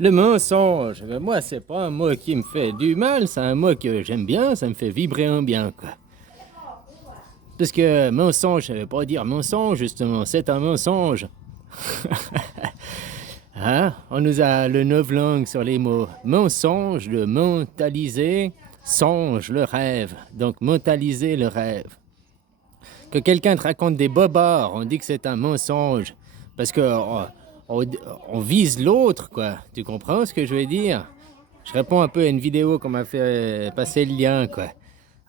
Le mensonge, moi, c'est pas un mot qui me fait du mal, c'est un mot que j'aime bien, ça me fait vibrer en bien, quoi. Parce que mensonge, ça veut pas dire mensonge, justement, c'est un mensonge. Hein? On nous a le neuf langues sur les mots. Mensonge, le mentaliser, songe, le rêve. Donc, mentaliser le rêve. Que quelqu'un te raconte des bobards, on dit que c'est un mensonge. Parce que on, on vise l'autre, quoi. Tu comprends ce que je veux dire? Je réponds un peu à une vidéo qu'on m'a fait passer le lien, quoi.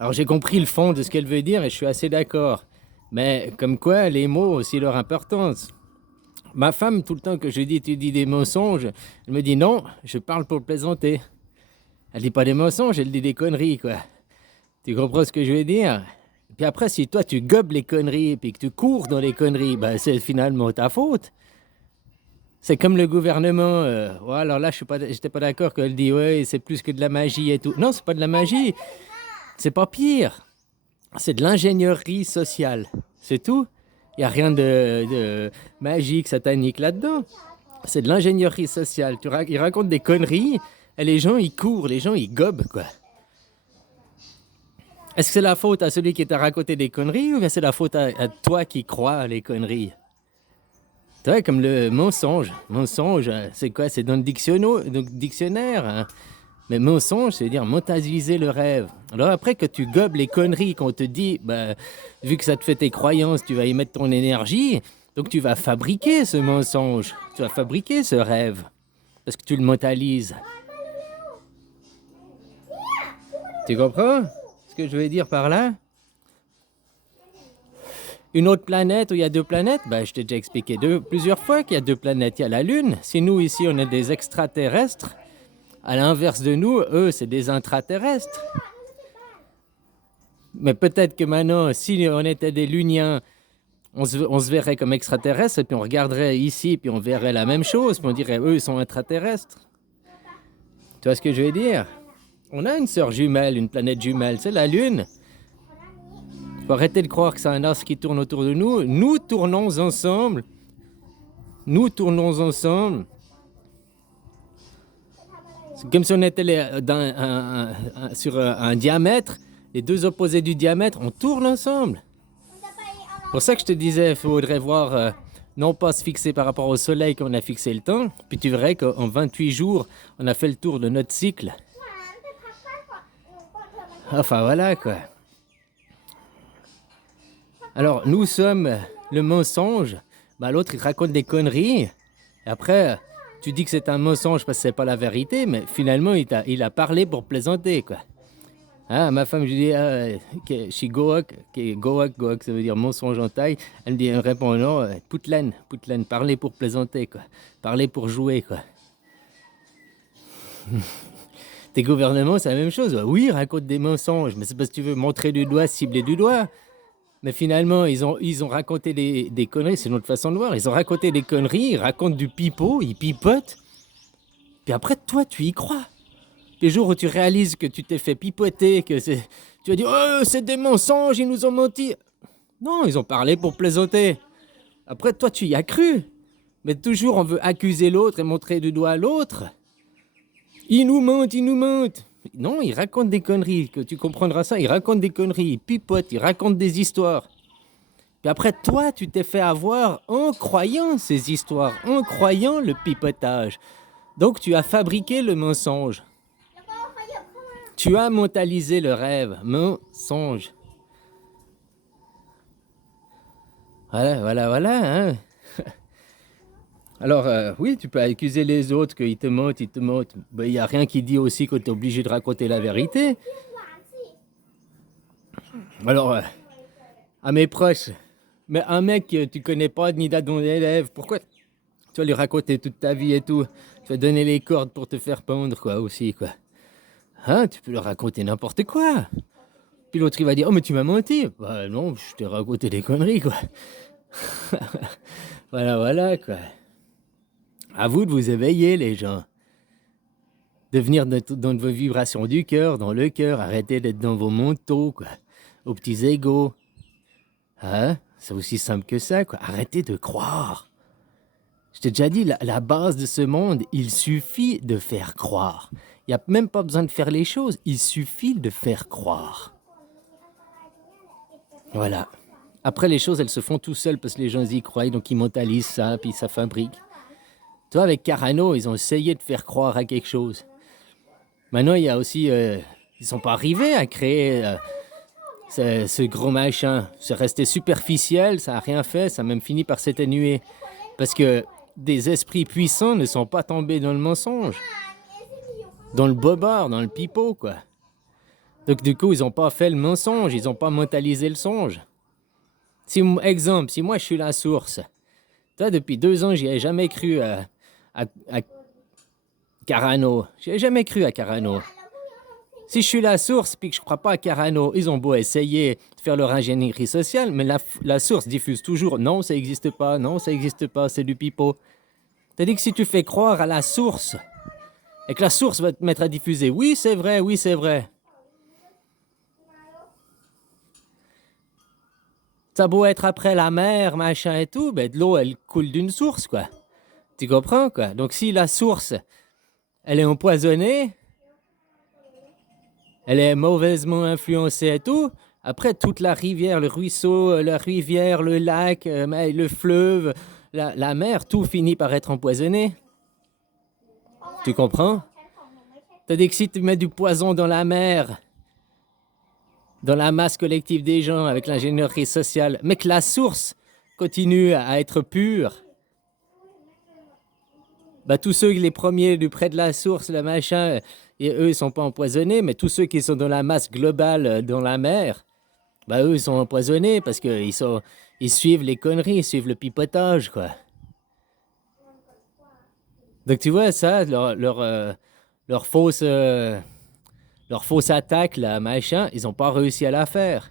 Alors j'ai compris le fond de ce qu'elle veut dire et je suis assez d'accord. Mais comme quoi, les mots ont aussi leur importance. Ma femme, tout le temps que je dis tu dis des mensonges, elle me dit non, je parle pour plaisanter. Elle dit pas des mensonges, elle dit des conneries, quoi. Tu comprends ce que je veux dire? Puis après, si toi tu gobes les conneries et puis que tu cours dans les conneries, ben c'est finalement ta faute. C'est comme le gouvernement. Ouais, alors là, j'étais pas d'accord qu'elle dit ouais, c'est plus que de la magie et tout. Non, c'est pas de la magie. C'est pas pire. C'est de l'ingénierie sociale. C'est tout. Il n'y a rien de magique, satanique là-dedans. C'est de l'ingénierie sociale. Ils racontent des conneries et les gens, ils courent, les gens, ils gobent, quoi. Est-ce que c'est la faute à celui qui t'a raconté des conneries ou bien c'est la faute à toi qui crois les conneries? Tu vois, comme le mensonge. Mensonge, c'est quoi? C'est dans le dictionnaire. Hein? Mais mensonge, c'est dire mentaliser le rêve. Alors après que tu gobes les conneries qu'on te dit, bah, vu que ça te fait tes croyances, tu vas y mettre ton énergie, donc tu vas fabriquer ce mensonge, tu vas fabriquer ce rêve, parce que tu le mentalises. Tu comprends ce que je veux dire par là? Une autre planète où il y a deux planètes, bah, je t'ai déjà expliqué plusieurs fois qu'il y a deux planètes. Il y a la Lune, si nous ici on est des extraterrestres, à l'inverse de nous, eux c'est des intraterrestres. Mais peut-être que maintenant, si on était des Luniens, on se verrait comme extraterrestres, et puis on regarderait ici, puis on verrait la même chose, puis on dirait, eux, ils sont intraterrestres. Tu vois ce que je veux dire? On a une sœur jumelle, une planète jumelle, c'est la Lune. Faut arrêter de croire que c'est un astre qui tourne autour de nous. Nous tournons ensemble. Nous tournons ensemble. C'est comme si on était sur un diamètre, les deux opposés du diamètre, on tourne ensemble. C'est pour ça que je te disais, il faudrait voir, non pas se fixer par rapport au soleil qu'on a fixé le temps, puis tu verrais qu'en 28 jours, on a fait le tour de notre cycle. Enfin voilà quoi. Alors nous sommes le mensonge, bah, l'autre il te raconte des conneries, et après tu dis que c'est un mensonge parce que c'est pas la vérité, mais finalement il a parlé pour plaisanter quoi. Ah, ma femme, je lui dis, goak, ça veut dire mensonge en taille. Elle me répond non, poutlaine, parler pour plaisanter, quoi. Parler pour jouer, quoi. Tes gouvernements, c'est la même chose. Oui, ils racontent des mensonges, mais c'est parce que tu veux montrer du doigt, cibler du doigt. Mais finalement, ils ont raconté des conneries, c'est notre façon de voir. Ils ont raconté des conneries, ils racontent du pipeau, ils pipotent. Puis après, toi, tu y crois. Les jours où tu réalises que tu t'es fait pipoter, tu vas dire oh, c'est des mensonges, ils nous ont menti. Non, ils ont parlé pour plaisanter. Après, toi, tu y as cru. Mais toujours, on veut accuser l'autre et montrer du doigt à l'autre. Ils nous mentent, ils nous mentent. Non, ils racontent des conneries, que tu comprendras ça. Ils racontent des conneries, ils pipotent, ils racontent des histoires. Puis après, toi, tu t'es fait avoir en croyant ces histoires, en croyant le pipotage. Donc, tu as fabriqué le mensonge. Tu as mentalisé le rêve, mensonge. Voilà, hein. Alors, oui, tu peux accuser les autres qu'ils te mentent, ils te mentent. Ben, il n'y a rien qui dit aussi que tu es obligé de raconter la vérité. Alors, à mes proches, mais un mec que tu connais pas ni date ton élève, pourquoi tu vas lui raconter toute ta vie et tout? Tu vas donner les cordes pour te faire pendre, quoi, aussi, quoi. Hein, tu peux leur raconter n'importe quoi. Puis l'autre, il va dire, oh, mais tu m'as menti. Bah non, je t'ai raconté des conneries, quoi. Voilà, quoi. À vous de vous éveiller, les gens. De venir dans vos vibrations du cœur, dans le cœur. Arrêtez d'être dans vos manteaux, quoi. Aux petits égaux. Hein? C'est aussi simple que ça, quoi. Arrêtez de croire. Je t'ai déjà dit, la base de ce monde, il suffit de faire croire. Il n'y a même pas besoin de faire les choses, il suffit de faire croire. Voilà. Après, les choses, elles se font tout seules parce que les gens y croient, donc ils mentalisent ça, puis ça fabrique. Toi, avec Carano, ils ont essayé de faire croire à quelque chose. Maintenant, il y a aussi... ils sont pas arrivés à créer ce gros machin. C'est resté superficiel, ça n'a rien fait, ça a même fini par s'atténuer. Parce que des esprits puissants ne sont pas tombés dans le mensonge, dans le bobard, dans le pipeau, quoi. Donc du coup, ils n'ont pas fait le mensonge, ils n'ont pas mentalisé le songe. Exemple, si moi je suis la source, toi, depuis 2 ans, j'y ai jamais cru à Carano. J'y ai jamais cru à Carano. Si je suis la source puis que je crois pas à Carano, ils ont beau essayer de faire leur ingénierie sociale, mais la source diffuse toujours non, ça n'existe pas, non, ça n'existe pas, c'est du pipeau. C'est-à-dire que si tu fais croire à la source et que la source va te mettre à diffuser oui, c'est vrai, oui, c'est vrai. Ça a beau être après la mer, machin et tout, ben de l'eau, elle coule d'une source, quoi. Tu comprends, quoi? Donc si la source, elle est empoisonnée, elle est mauvaisement influencée et tout, après toute la rivière, le ruisseau, la rivière, le lac, le fleuve, la mer, tout finit par être empoisonné. Tu comprends? C'est-à-dire que si tu mets du poison dans la mer, dans la masse collective des gens, avec l'ingénierie sociale, mais que la source continue à être pure, bah, tous ceux, les premiers du près de la source, le machin, et eux, ils sont pas empoisonnés, mais tous ceux qui sont dans la masse globale, dans la mer, bah, eux, ils sont empoisonnés parce ils suivent les conneries, ils suivent le pipotage, quoi. Donc, tu vois, ça, leur fausse attaque, là, machin, ils n'ont pas réussi à la faire.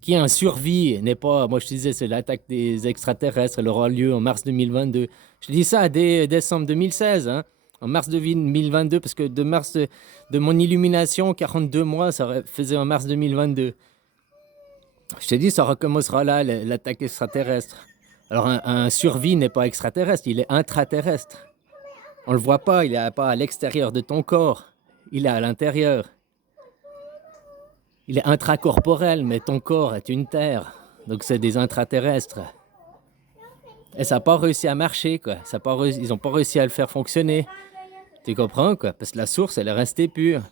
Qui en survie n'est pas... Moi, je te disais, c'est l'attaque des extraterrestres. Elle aura lieu en mars 2022. Je te dis ça dès décembre 2016, hein. En mars 2022, parce que de mon illumination, 42 mois, ça faisait en mars 2022. Je te dis, ça recommencera là, l'attaque extraterrestre. Alors, un survie n'est pas extraterrestre, il est intraterrestre. On le voit pas, il n'est pas à l'extérieur de ton corps. Il est à l'intérieur. Il est intracorporel, mais ton corps est une terre. Donc c'est des intraterrestres. Et ça n'a pas réussi à marcher, quoi. Ils n'ont pas réussi à le faire fonctionner. Tu comprends, quoi? Parce que la source, elle est restée pure.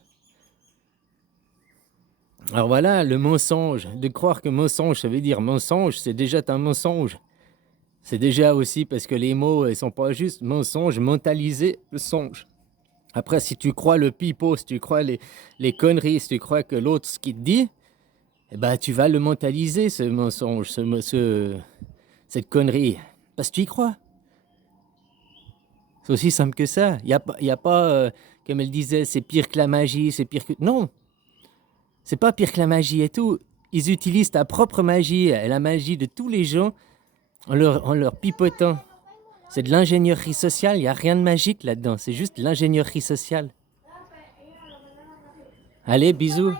Alors voilà, le mensonge. De croire que mensonge, ça veut dire mensonge, c'est déjà un mensonge. C'est déjà aussi parce que les mots, ils sont pas justes. Mensonge, mentaliser le songe. Après, si tu crois le pipeau, si tu crois les conneries, si tu crois que l'autre, ce qu'il te dit, eh ben, tu vas le mentaliser, ce mensonge, cette connerie. Parce que tu y crois. C'est aussi simple que ça. Il y a pas comme elle disait, c'est pire que la magie, c'est pire que... Non, c'est pas pire que la magie et tout. Ils utilisent ta propre magie et la magie de tous les gens en leur pipotant. C'est de l'ingénierie sociale, il n'y a rien de magique là-dedans. C'est juste l'ingénierie sociale. Allez, bisous.